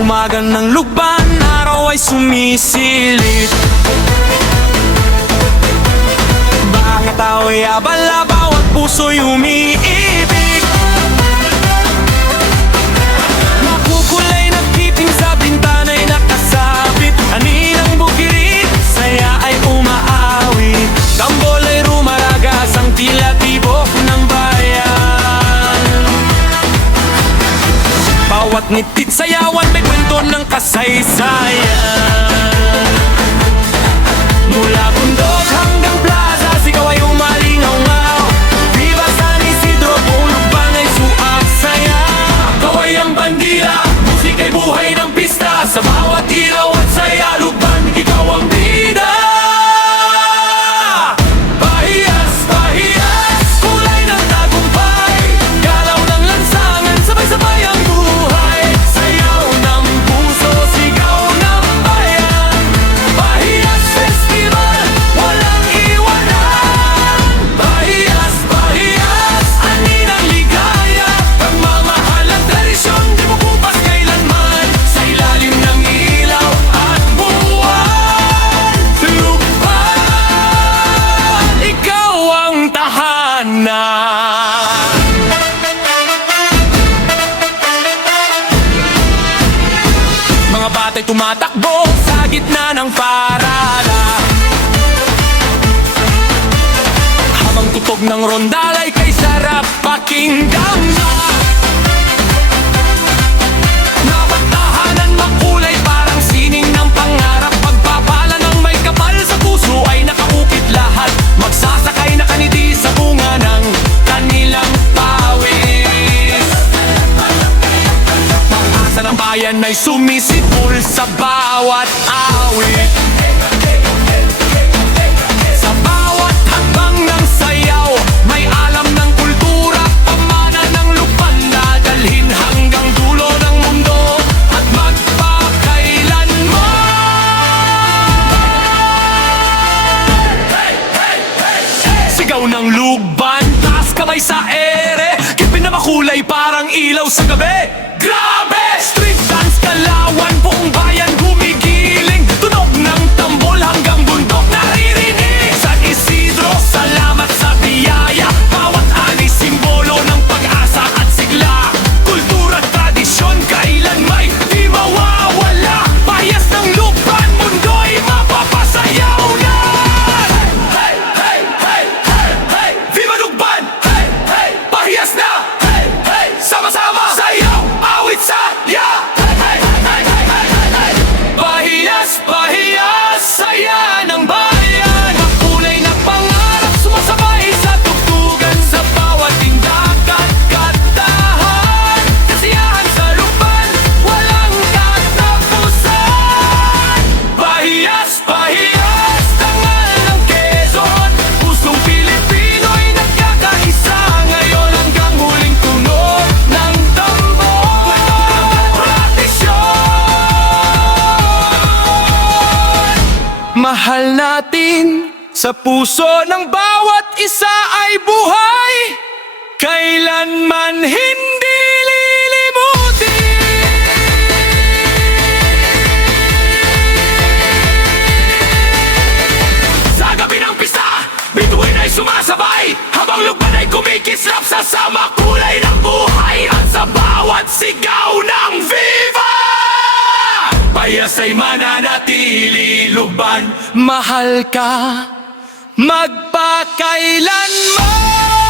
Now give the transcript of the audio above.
Umaga ng lugban, araw ay sumisilip. Baka tao'y abala, bawat puso'y umiibig. Makukulay na titing sa bintana'y nakasabit. Aninang bukirit, saya ay umaawit. Tambol ay rumaragas, ang tila tibok ng bayan. Bawat nitit sayawan may kwento ng kasaysayan. Mula bundok hanggang plaza, sigaw ay umalingaw-ngaw. Viva San Isidro, buong lugban ay suasaya. Kaway ang bandila, musik ay buhay ng pista. Sa bawat ilaw at saya, lugban, ikaw ang bida. Pahiyas, pahiyas, kulay ng tagumpay. Galaw ng lansangan, sabay-sabay ang buhay. Sayaw ng puso, sigaw ng bayan. Pahiyas Festival, walang iwanan. Pahiyas, pahiyas, aninang ligaya. Pagmamahal at tradisyon, di mo kupas kailanman. Sa ilalim ng ilaw at buwan, lugban, ikaw ang tahanan. Mga bata'y tumatakbo sa gitna ng parada, habang tutog ng rondalay kay sarap pakinggan na. Napatahanan makulay parang sining ng pangarap. Pagpapala ng may kapal sa puso ay nakaukit lahat. Magsasakay na kanidi sa bunga ng kanilang pawis. Pag-asa ng bayan ay sumisipol sa bawat awit. Sa bawat hakbang ng sayaw, may alam ng kultura. Pamana ng lugban na dalhin hanggang dulo ng mundo at magpakailanman. Sigaw ng lugban, taas kamay sa ere. Kipin na makulay parang ilaw sa gabi. Grabe! Street dance, kalawan, buong bayan gumigiling. Tunog ng tambol hanggang bundok naririnig. San Isidro, salamat sa biyaya. Bawat ani simbolo ng pag-asa at sigla. Kultura at tradisyon, kailan may di mawawala. Pahiyas ng lugban, mundo'y mapapasayaw na. Hey, hey, hey, hey, hey, Viva Lugban! Hey, hey, pahiyas na! Hey, hey, sama-sama sayaw, awit saya! Hey, hey, hey, hey, hey, hey, hey. Pahiyas, pahiyas, saya ng bayan. Makulay na pangarap, sumasabay sa tugtugan. Sa bawat tindakan, katahan. Kasiyahan sa lugban, walang katapusan. Pahiyas, pahiyas, tangal ng Quezon. Pusong Pilipino'y nagkakaisa ngayon hanggang huling tunog ng tambor. Tradisyon, mahal natin. Sa puso ng bawat isa ay buhay, kailanman hindi lilimutin. Sa gabi ng pista, bituin ay sumasabay, habang lugban ay kumikislap sa sama kulay ng buhay. At sa bawat sigaw ng Viva, pahiyas ay mananatili. Lugban, mahal ka magpakailanman.